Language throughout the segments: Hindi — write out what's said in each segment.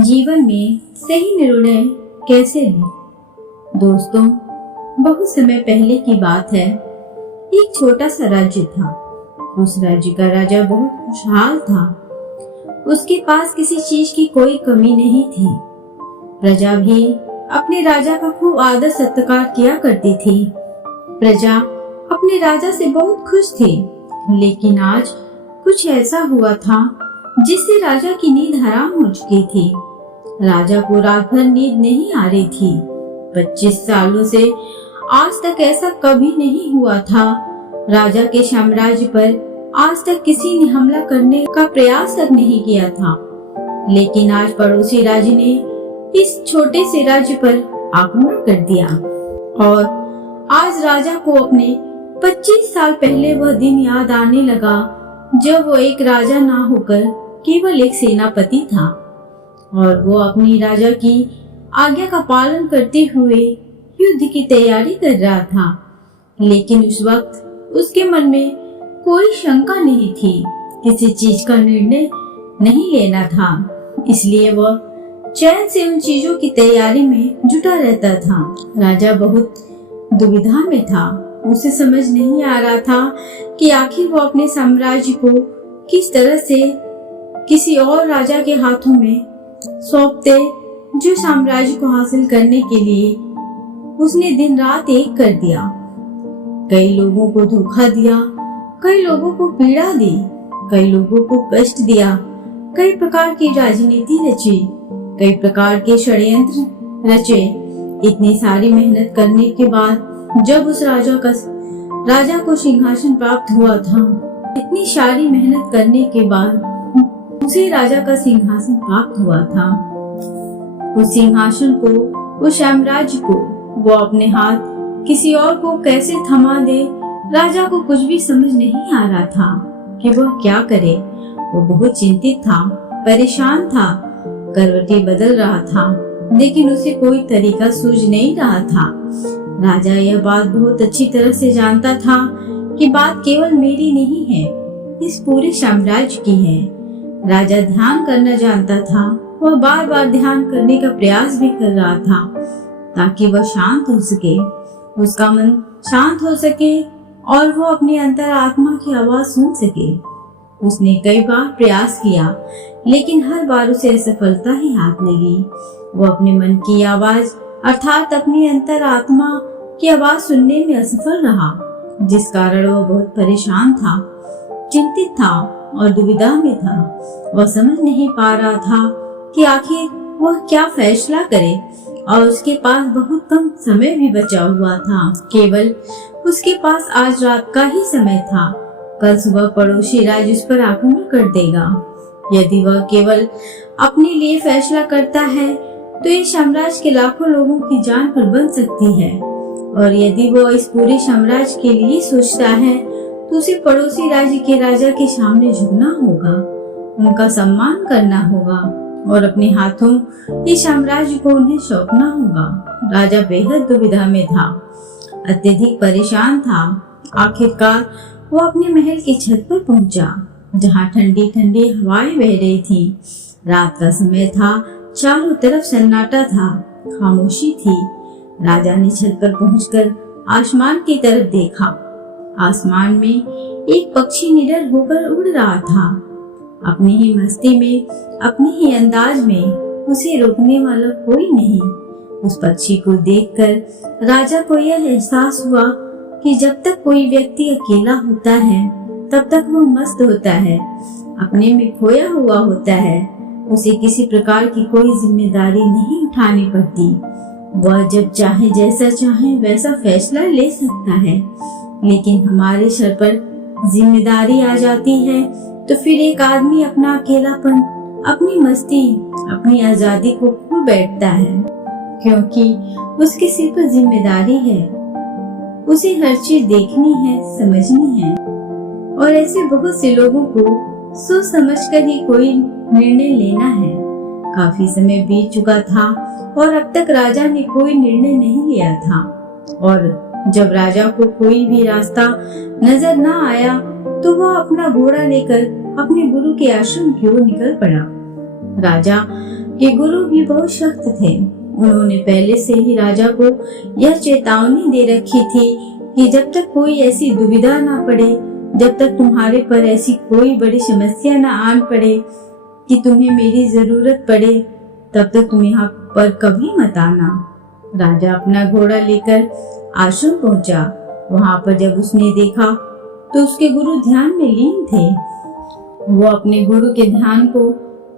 जीवन में सही निर्णय कैसे लें। दोस्तों, बहुत समय पहले की बात है। एक छोटा सा राज्य था। उस राज्य का राजा बहुत खुशहाल था। उसके पास किसी चीज की कोई कमी नहीं थी। प्रजा भी अपने राजा का खूब आदर सत्कार किया करती थी। प्रजा अपने राजा से बहुत खुश थी। लेकिन आज कुछ ऐसा हुआ था जिससे राजा की नींद हराम हो चुकी थी। राजा को रात भर नींद नहीं आ रही थी। 25 सालों से आज तक ऐसा कभी नहीं हुआ था। राजा के साम्राज्य पर आज तक किसी ने हमला करने का प्रयास तक नहीं किया था। लेकिन आज पड़ोसी राज्य ने इस छोटे से राज्य पर आक्रमण कर दिया और आज राजा को अपने 25 साल पहले वह दिन याद आने लगा जब वो एक राजा ना होकर केवल एक सेनापति था और वो अपनी राजा की आज्ञा का पालन करते हुए युद्ध की तैयारी कर रहा था। लेकिन उस वक्त उसके मन में कोई शंका नहीं थी, किसी चीज का निर्णय नहीं लेना था। इसलिए वह चैन से उन चीजों की तैयारी में जुटा रहता था। राजा बहुत दुविधा में था। उसे समझ नहीं आ रहा था कि आखिर वो अपने साम्राज्य को किस तरह से किसी और राजा के हाथों में सौंप दे, जो साम्राज्य को हासिल करने के लिए उसने दिन रात एक कर दिया। कई लोगों को धोखा दिया, कई लोगों को पीड़ा दी, कई लोगों को कष्ट दिया, कई प्रकार की राजनीति रची, कई प्रकार के षड्यंत्र रचे। इतनी सारी मेहनत करने के बाद जब उस राजा को सिंहासन प्राप्त हुआ था, इतनी सारी मेहनत करने के बाद उसी राजा का सिंहासन प्राप्त हुआ था। उस सिंहासन को, उस साम्राज्य को वो अपने हाथ किसी और को कैसे थमा दे, राजा को कुछ भी समझ नहीं आ रहा था कि वह क्या करे। वो बहुत चिंतित था, परेशान था, करवटें बदल रहा था, लेकिन उसे कोई तरीका सूझ नहीं रहा था। राजा यह बात बहुत अच्छी तरह से जानता था कि बात केवल मेरी नहीं है, इस पूरे साम्राज्य की है। राजा ध्यान करना जानता था। वह बार बार ध्यान करने का प्रयास भी कर रहा था ताकि वह शांत हो सके, उसका मन शांत हो सके और वो अपनी अंतरात्मा की आवाज सुन सके। उसने कई बार प्रयास किया, लेकिन हर बार उसे असफलता ही हाथ लगी। वो अपने मन की आवाज अर्थात अपनी अंतरात्मा की आवाज सुनने में असफल रहा, जिस कारण वह बहुत परेशान था, चिंतित था और दुविधा में था। वह समझ नहीं पा रहा था कि आखिर वह क्या फैसला करे और उसके पास बहुत कम समय भी बचा हुआ था। केवल उसके पास आज रात का ही समय था। कल सुबह पड़ोसी राज्य उस पर आक्रमण कर देगा। यदि वह केवल अपने लिए फैसला करता है तो ये साम्राज्य के लाखों लोगों की जान पर बन सकती है, और यदि वो इस पूरे साम्राज्य के लिए सोचता है तो उसे पड़ोसी राज्य के राजा के सामने झुकना होगा, उनका सम्मान करना होगा और अपने हाथों इस साम्राज्य को उन्हें सौंपना होगा। राजा बेहद दुविधा में था, अत्यधिक परेशान था। आखिरकार वो अपने महल की छत पर पहुंचा, जहां ठंडी ठंडी हवाएं बह रही थी। रात का समय था, चारों तरफ सन्नाटा था, खामोशी थी। राजा ने छत पर पहुंचकर आसमान की तरफ देखा। आसमान में एक पक्षी निडर होकर उड़ रहा था, अपनी ही मस्ती में, अपने ही अंदाज में। उसे रोकने वाला कोई नहीं। उस पक्षी को देखकर राजा को यह एहसास हुआ कि जब तक कोई व्यक्ति अकेला होता है तब तक वो मस्त होता है, अपने में खोया हुआ होता है। उसे किसी प्रकार की कोई जिम्मेदारी नहीं उठानी पड़ती। वह जब चाहे, जैसा चाहे वैसा फैसला ले सकता है। लेकिन हमारे सर पर जिम्मेदारी आ जाती है तो फिर एक आदमी अपना अकेलापन, अपनी मस्ती, अपनी आजादी को खो बैठता है, क्योंकि उसके सिर पर जिम्मेदारी है। उसे हर चीज देखनी है, समझनी है। और ऐसे बहुत से लोगों को सोच समझकर ही कोई निर्णय लेना है। काफी समय बीत चुका था और अब तक राजा ने कोई निर्णय नहीं लिया था, और जब राजा को कोई भी रास्ता नजर न आया तो वह अपना घोड़ा लेकर अपने गुरु के आश्रम की ओर निकल पड़ा। राजा कि गुरु भी बहुत सख्त थे। उन्होंने पहले से ही राजा को यह चेतावनी दे रखी थी कि जब तक कोई ऐसी दुविधा ना पड़े, जब तक तुम्हारे पर ऐसी कोई बड़ी समस्या ना आन पड़े कि तुम्हें मेरी जरूरत पड़े, तब तक तुम यहाँ पर कभी मत आना। राजा अपना घोड़ा लेकर आश्रम पहुंचा। वहां पर जब उसने देखा तो उसके गुरु ध्यान में लीन थे। वो अपने गुरु के ध्यान को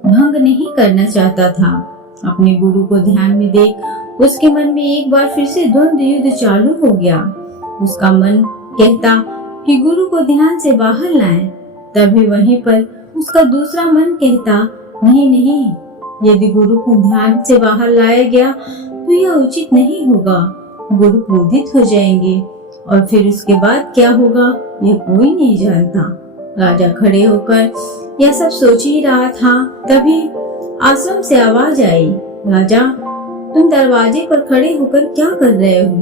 भंग नहीं करना चाहता था। अपने गुरु को ध्यान में देख उसके मन में एक बार फिर से द्वंद्व युद्ध चालू हो गया। उसका मन कहता कि गुरु को ध्यान से बाहर लाएं, तभी वहीं पर उसका दूसरा मन कहता नहीं नहीं, यदि गुरु को ध्यान से बाहर लाया गया तो यह उचित नहीं होगा, गुरु क्रोधित हो जाएंगे और फिर उसके बाद क्या होगा यह कोई नहीं जानता। राजा खड़े होकर यह सब सोच ही रहा था, तभी आश्रम से आवाज आई, राजा तुम दरवाजे पर खड़े होकर क्या कर रहे हो,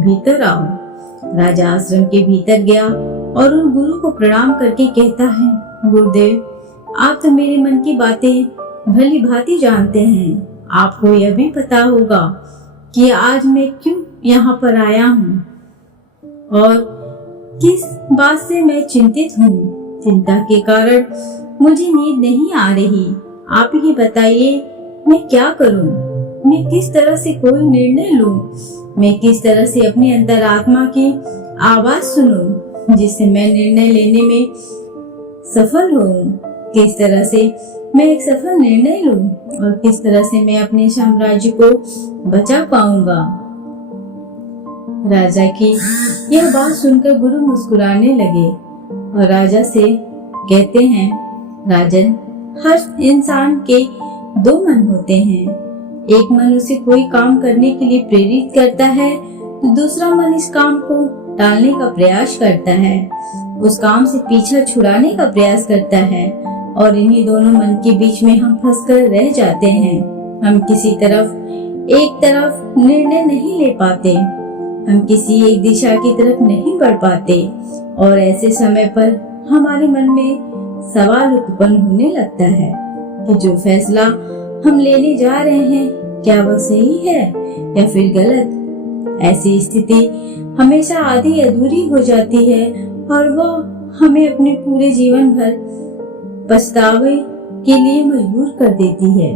भीतर आओ। राजा आश्रम के भीतर गया और उन गुरु को प्रणाम करके कहता है, गुरुदेव आप तो मेरे मन की बातें भली भांति जानते हैं। आपको यह भी पता होगा कि आज मैं क्यों यहाँ पर आया हूँ और किस बात से मैं चिंतित हूँ। चिंता के कारण मुझे नींद नहीं आ रही। आप ही बताइए मैं क्या करूं? मैं किस तरह से कोई निर्णय लूं? मैं किस तरह से अपनी अंतरात्मा की आवाज सुनूं जिससे मैं निर्णय लेने में सफल हूं? किस तरह से मैं एक सफल निर्णय लूं और किस तरह से मैं अपने साम्राज्य को बचा पाऊंगा। राजा की यह बात सुनकर गुरु मुस्कुराने लगे और राजा से कहते हैं, राजन हर इंसान के दो मन होते हैं। एक मन उसे कोई काम करने के लिए प्रेरित करता है तो दूसरा मन इस काम को टालने का प्रयास करता है, उस काम से पीछा छुड़ाने का प्रयास करता है और इन्हीं दोनों मन के बीच में हम फंसकर रह जाते हैं। हम किसी एक तरफ निर्णय नहीं ले पाते, हम किसी एक दिशा की तरफ नहीं बढ़ पाते और ऐसे समय पर हमारे मन में सवाल उत्पन्न होने लगता है कि जो फैसला हम लेने जा रहे हैं क्या वह सही है या फिर गलत। ऐसी स्थिति हमेशा आधी अधूरी हो जाती है और वह हमें अपने पूरे जीवन भर पछतावे के लिए मजबूर कर देती है।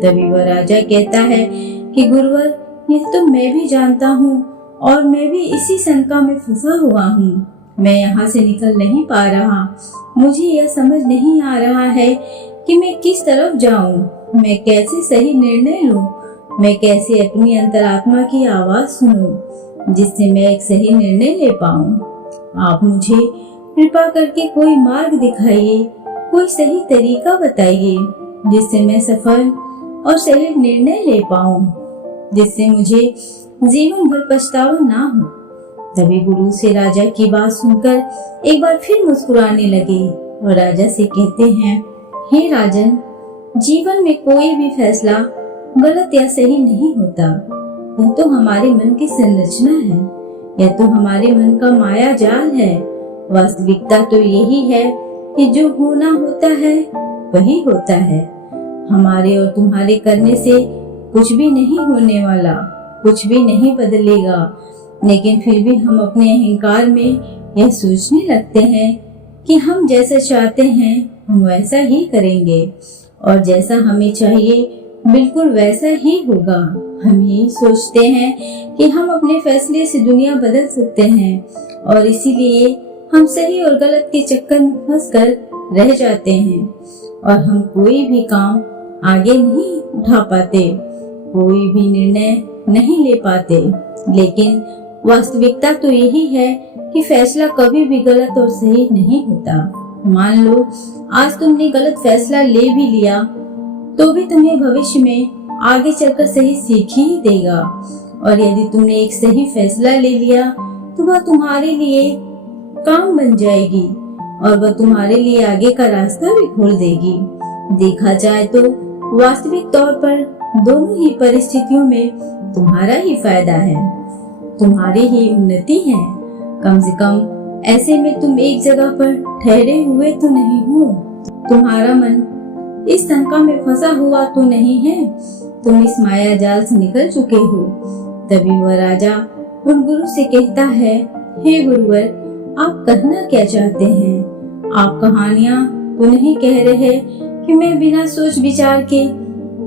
तभी वह राजा कहता है कि गुरुवर यह तो मैं भी जानता हूँ और मैं भी इसी शंका में फंसा हुआ हूँ। मैं यहाँ से निकल नहीं पा रहा। मुझे यह समझ नहीं आ रहा है कि मैं किस तरफ जाऊँ, मैं कैसे सही निर्णय लूँ, मैं कैसे अपनी अंतरात्मा की आवाज सुनूं जिससे मैं एक सही निर्णय ले पाऊँ। आप मुझे कृपा करके कोई मार्ग दिखाइए, कोई सही तरीका बताइए जिससे मैं सफल और सही निर्णय ले पाऊँ, जिससे मुझे जीवन भर पछतावा ना हो। तभी गुरु से राजा की बात सुनकर एक बार फिर मुस्कुराने लगे और राजा से कहते हैं, हे राजन, जीवन में कोई भी फैसला गलत या सही नहीं होता। यह तो हमारे मन की संरचना है, यह तो हमारे मन का माया जाल है। वास्तविकता तो यही है कि जो होना होता है वही होता है। हमारे और तुम्हारे करने से कुछ भी नहीं होने वाला, कुछ भी नहीं बदलेगा, लेकिन फिर भी हम अपने अहंकार में यह सोचने लगते हैं कि हम जैसा चाहते हैं हम वैसा ही करेंगे और जैसा हमें चाहिए बिल्कुल वैसा ही होगा। हम यही सोचते हैं कि हम अपने फैसले से दुनिया बदल सकते हैं और इसीलिए हम सही और गलत के चक्कर में फंसकर रह जाते हैं और हम कोई भी काम आगे नहीं उठा पाते, कोई भी निर्णय नहीं ले पाते। लेकिन वास्तविकता तो यही है कि फैसला कभी भी गलत और सही नहीं होता। मान लो आज तुमने गलत फैसला ले भी लिया तो भी तुम्हें भविष्य में आगे चलकर सही सीख ही देगा और यदि तुमने एक सही फैसला ले लिया तो वह तुम्हारे लिए काम बन जाएगी और वह तुम्हारे लिए आगे का रास्ता भी खोल देगी। देखा जाए तो वास्तविक तौर पर दोनों ही परिस्थितियों में तुम्हारा ही फायदा है, तुम्हारी ही उन्नति है। कम से कम ऐसे में तुम एक जगह पर ठहरे हुए तो नहीं हो। तुम्हारा मन इस शंका में फंसा हुआ तो नहीं है, तुम इस माया जाल से निकल चुके हो। तभी वह राजा उन गुरु से कहता है, हे गुरुवर, आप कहना क्या चाहते हैं? आप कहानियाँ तो नहीं कह रहे कि मैं बिना सोच विचार के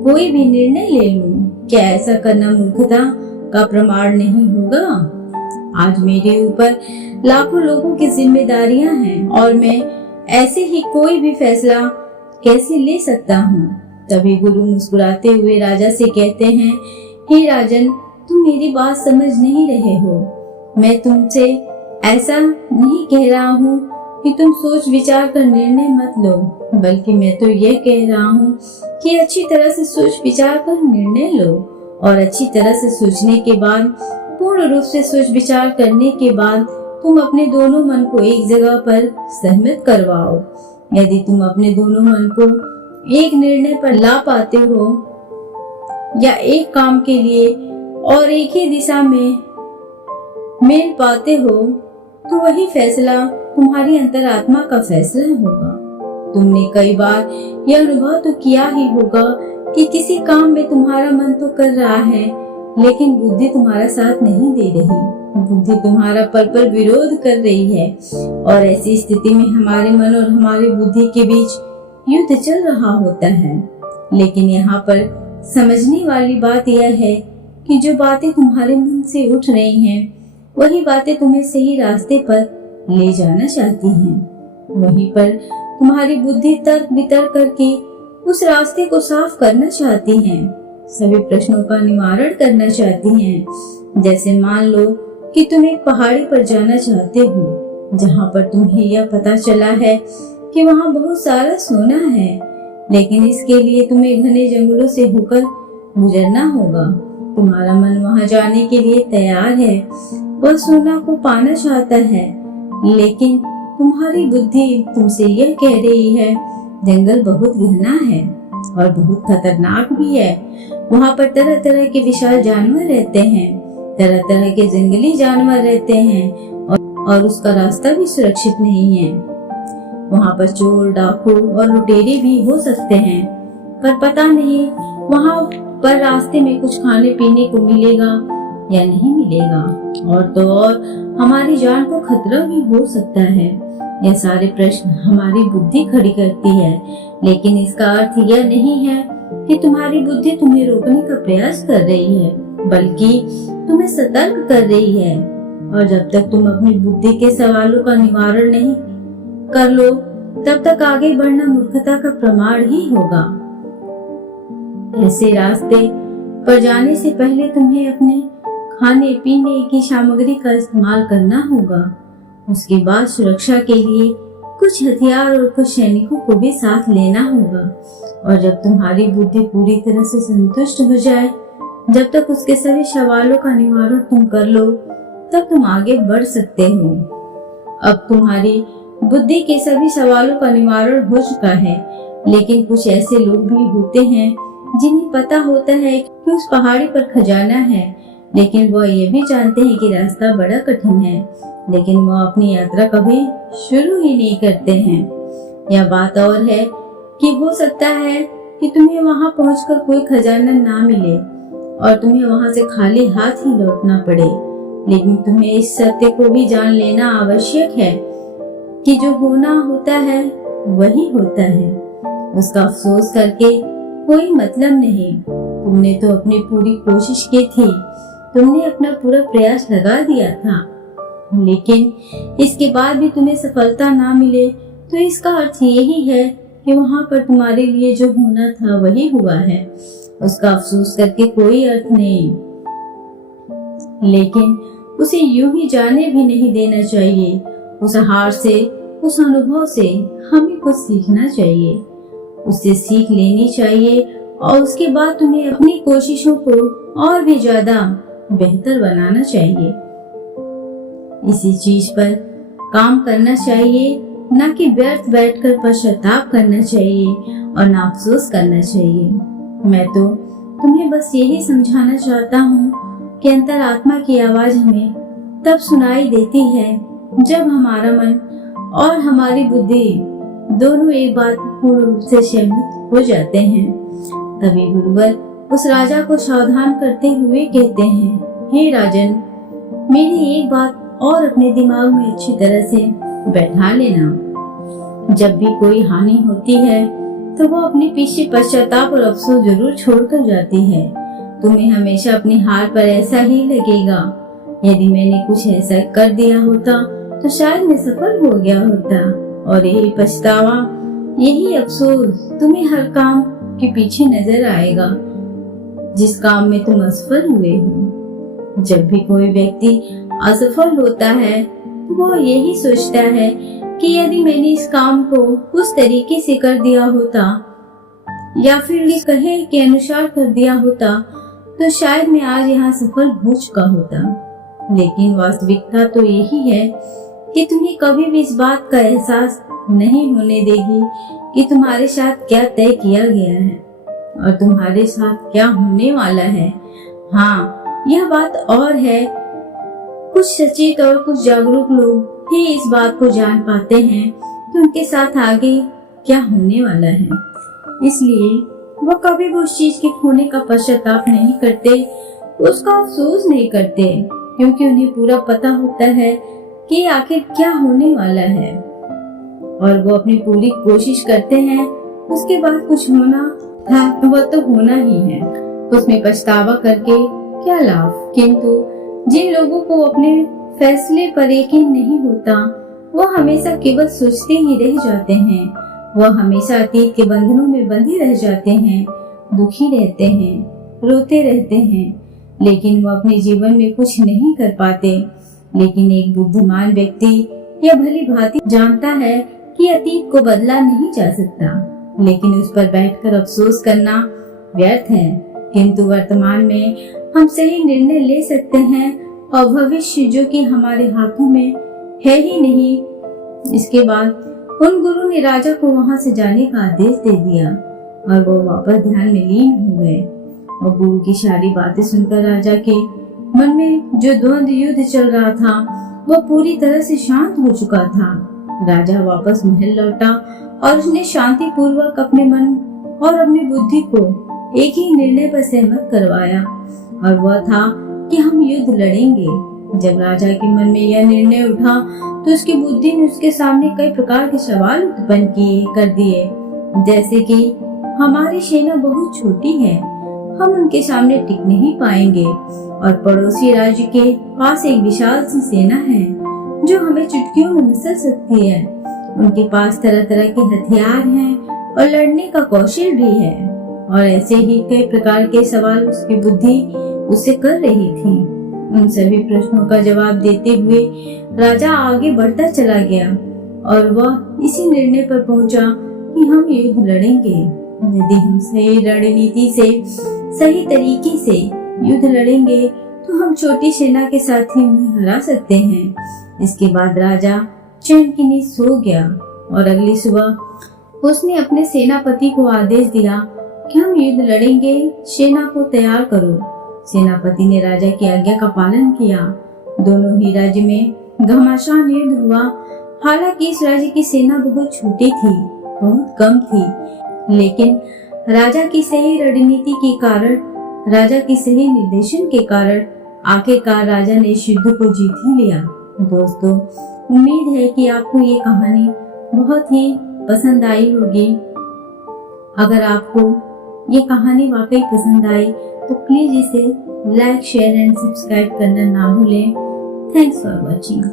कोई भी निर्णय ले लूं? क्या ऐसा करना मूर्खता का प्रमाण नहीं होगा? आज मेरे ऊपर लाखों लोगों की जिम्मेदारियां हैं और मैं ऐसे ही कोई भी फैसला कैसे ले सकता हूँ? तभी गुरु मुस्कुराते हुए राजा से कहते हैं, हे राजन, तुम मेरी बात समझ नहीं रहे हो। मैं तुमसे ऐसा नहीं कह रहा हूँ कि तुम सोच विचार कर निर्णय मत लो, बल्कि मैं तो यह कह रहा हूँ कि अच्छी तरह से सोच विचार कर निर्णय लो और अच्छी तरह से सोचने के बाद, पूर्ण रूप से सोच विचार करने के बाद तुम अपने दोनों मन को एक जगह पर सहमत करवाओ। यदि तुम अपने दोनों मन को एक निर्णय पर ला पाते हो या एक काम के लिए और एक ही दिशा में मेल पाते हो, तो वही फैसला तुम्हारी अंतरात्मा का फैसला होगा। तुमने कई बार यह अनुभव तो किया ही होगा कि किसी काम में तुम्हारा मन तो कर रहा है, लेकिन बुद्धि तुम्हारा साथ नहीं दे रही। बुद्धि तुम्हारा पल पल विरोध कर रही है और ऐसी स्थिति में हमारे मन और हमारी बुद्धि के बीच युद्ध चल रहा होता है। लेकिन यहाँ पर समझने वाली बात यह है कि जो बातें तुम्हारे मन से उठ रही हैं, वही बातें तुम्हें सही रास्ते पर ले जाना चाहती हैं। वहीं पर तुम्हारी बुद्धि तर्क वितर्क करके उस रास्ते को साफ करना चाहती हैं, सभी प्रश्नों का निवारण करना चाहती हैं। जैसे मान लो कि तुम एक पहाड़ी पर जाना चाहते हो, जहाँ पर तुम्हें यह पता चला है कि वहाँ बहुत सारा सोना है, लेकिन इसके लिए तुम्हें घने जंगलों से होकर गुजरना होगा। तुम्हारा मन वहाँ जाने के लिए तैयार है, वह सोना को पाना चाहता है, लेकिन तुम्हारी बुद्धि तुमसे यह कह रही है, जंगल बहुत घना है और बहुत खतरनाक भी है। वहाँ पर तरह तरह के विशाल जानवर रहते हैं, तरह तरह के जंगली जानवर रहते हैं और उसका रास्ता भी सुरक्षित नहीं है। वहाँ पर चोर, डाकू और लुटेरे भी हो सकते हैं, पर पता नहीं वहाँ पर रास्ते में कुछ खाने पीने को मिलेगा या नहीं मिलेगा। और तो और हमारी जान को खतरा भी हो सकता है। यह सारे प्रश्न हमारी बुद्धि खड़ी करती है, लेकिन इसका अर्थ यह नहीं है कि तुम्हारी बुद्धि तुम्हें रोकने का प्रयास कर रही है, बल्कि तुम्हें सतर्क कर रही है। और जब तक तुम अपनी बुद्धि के सवालों का निवारण नहीं कर लो, तब तक आगे बढ़ना मूर्खता का प्रमाण ही होगा। ऐसे रास्ते पर जाने से पहले तुम्हें अपने खाने पीने की सामग्री का इस्तेमाल करना होगा। उसके बाद सुरक्षा के लिए कुछ हथियार और कुछ सैनिकों को भी साथ लेना होगा। और जब तुम्हारी बुद्धि पूरी तरह से संतुष्ट हो जाए, जब तक उसके सभी सवालों का निवारण तुम कर लो, तब तुम आगे बढ़ सकते हो। अब तुम्हारी बुद्धि के सभी सवालों का निवारण हो चुका है, लेकिन कुछ ऐसे लोग भी होते हैं जिन्हें पता होता है कि उस पहाड़ी पर खजाना है, लेकिन वह ये भी जानते हैं कि रास्ता बड़ा कठिन है, लेकिन वह अपनी यात्रा कभी शुरू ही नहीं करते हैं। यह बात और है कि हो सकता है कि तुम्हें वहां पहुंचकर कोई खजाना ना मिले और तुम्हें वहां से खाली हाथ ही लौटना पड़े, लेकिन तुम्हें इस सत्य को भी जान लेना आवश्यक है कि जो होना होता है वही होता है। उसका अफसोस करके कोई मतलब नहीं। तुमने तो अपनी पूरी कोशिश की थी, तुमने अपना पूरा प्रयास लगा दिया था, लेकिन इसके बाद भी तुम्हें सफलता ना मिले, तो इसका अर्थ यही है कि वहां पर तुम्हारे लिए जो होना था वही हुआ है। उसका अफसोस करके कोई अर्थ नहीं, लेकिन उसे यूं ही जाने भी नहीं देना चाहिए। उस हार से, उस अनुभव से हमें कुछ सीखना चाहिए, उससे सीख लेनी चाहिए और उसके बाद तुम्हें अपनी कोशिशों को और भी ज्यादा बेहतर बनाना चाहिए। इसी चीज पर काम करना चाहिए, न कि व्यर्थ बैठकर पश्चाताप करना चाहिए और न अफसोस करना चाहिए। मैं तो तुम्हें बस यही समझाना चाहता हूँ कि अंतरात्मा की आवाज हमें तब सुनाई देती है जब हमारा मन और हमारी बुद्धि दोनों एक बात पूर्ण रूप से सहमत हो जाते हैं। तभी गुरुवर उस राजा को सावधान करते हुए कहते हैं, हे राजन, मेरी एक बात और अपने दिमाग में अच्छी तरह से बैठा लेना। जब भी कोई हानि होती है तो वो अपने पीछे पश्चाताप और अफसोस जरूर छोड़कर जाती है। तुम्हें हमेशा अपनी हार पर ऐसा ही लगेगा। यदि मैंने कुछ ऐसा कर दिया होता तो शायद मैं सफल हो गया होता, और यही पछतावा, यही अफसोस तुम्हें हर काम के पीछे नजर आएगा जिस काम में तुम असफल हुए हो। जब भी कोई व्यक्ति असफल होता है तो वो यही सोचता है कि यदि मैंने इस काम को उस तरीके से कर दिया होता या फिर इस कहे के अनुसार कर दिया होता तो शायद मैं आज यहाँ सफल हो चुका होता। लेकिन वास्तविकता तो यही है कि तुम्हें कभी भी इस बात का एहसास नहीं होने देगी कि तुम्हारे साथ क्या तय किया गया है और तुम्हारे साथ क्या होने वाला है। हाँ, यह बात और है, कुछ सचेत और कुछ जागरूक लोग ही इस बात को जान पाते हैं कि उनके साथ आगे क्या होने वाला है। इसलिए वह कभी भी उस चीज के खोने का पश्चाताप नहीं करते, उसका अफसोस नहीं करते, क्योंकि उन्हें पूरा पता होता है कि आखिर क्या होने वाला है, और वो अपनी पूरी कोशिश करते हैं। उसके बाद कुछ होना था वह तो होना ही है, उसमें पछतावा करके क्या लाभ। किंतु जिन लोगों को अपने फैसले पर यकीन नहीं होता, वह हमेशा केवल सोचते ही रह जाते हैं। वह हमेशा अतीत के बंधनों में बंधे रह जाते हैं, दुखी रहते हैं, रोते रहते हैं, लेकिन वह अपने जीवन में कुछ नहीं कर पाते। लेकिन एक बुद्धिमान व्यक्ति यह भली भांति जानता है कि अतीत को बदला नहीं जा सकता, लेकिन उस पर बैठकर अफसोस करना व्यर्थ है। किंतु वर्तमान में हम सही निर्णय ले सकते हैं, और भविष्य जो कि हमारे हाथों में है ही नहीं। इसके बाद उन गुरु ने राजा को वहां से जाने का आदेश दे दिया और वो वापस ध्यान में लीन हो गए। और गुरु की सारी बातें सुनकर राजा के मन में जो द्वंद युद्ध चल रहा था वह पूरी तरह से शांत हो चुका था। राजा वापस महल लौटा और उसने शांति पूर्वक अपने मन और अपनी बुद्धि को एक ही निर्णय पर सहमत करवाया, और वह था कि हम युद्ध लड़ेंगे। जब राजा के मन में यह निर्णय उठा तो उसकी बुद्धि ने उसके सामने कई प्रकार के सवाल उत्पन्न कर दिए, जैसे कि हमारी सेना बहुत छोटी है, हम उनके सामने टिक नहीं पाएंगे, और पड़ोसी राज्य के पास एक विशाल सी सेना है जो हमें चुटकियों में मसल सकती है। उनके पास तरह तरह के हथियार हैं और लड़ने का कौशल भी है, और ऐसे ही कई प्रकार के सवाल उसकी बुद्धि उससे कर रही थी। उन सभी प्रश्नों का जवाब देते हुए राजा आगे बढ़ता चला गया, और वह इसी निर्णय पर पहुंचा कि हम युद्ध लड़ेंगे। यदि हम सही रणनीति से, सही तरीके से युद्ध लड़ेंगे तो हम छोटी सेना के साथ ही उन्हें हरा सकते हैं। इसके बाद राजा चैन की नींद सो गया, और अगली सुबह उसने अपने सेनापति को आदेश दिया कि हम युद्ध लड़ेंगे, सेना को तैयार करो। सेनापति ने राजा की आज्ञा का पालन किया। दोनों ही राज्य में घमासान युद्ध हुआ। हालांकि इस राज्य की सेना बहुत छोटी थी, बहुत कम थी, लेकिन राजा की सही रणनीति के कारण, राजा की सही निर्देशन के कारण आखिरकार राजा ने इस युद्ध को जीत ही लिया। दोस्तों, उम्मीद है कि आपको ये कहानी बहुत ही पसंद आई होगी। अगर आपको ये कहानी वाकई पसंद आई तो प्लीज इसे लाइक, शेयर एंड सब्सक्राइब करना ना भूलें। Thanks for watching.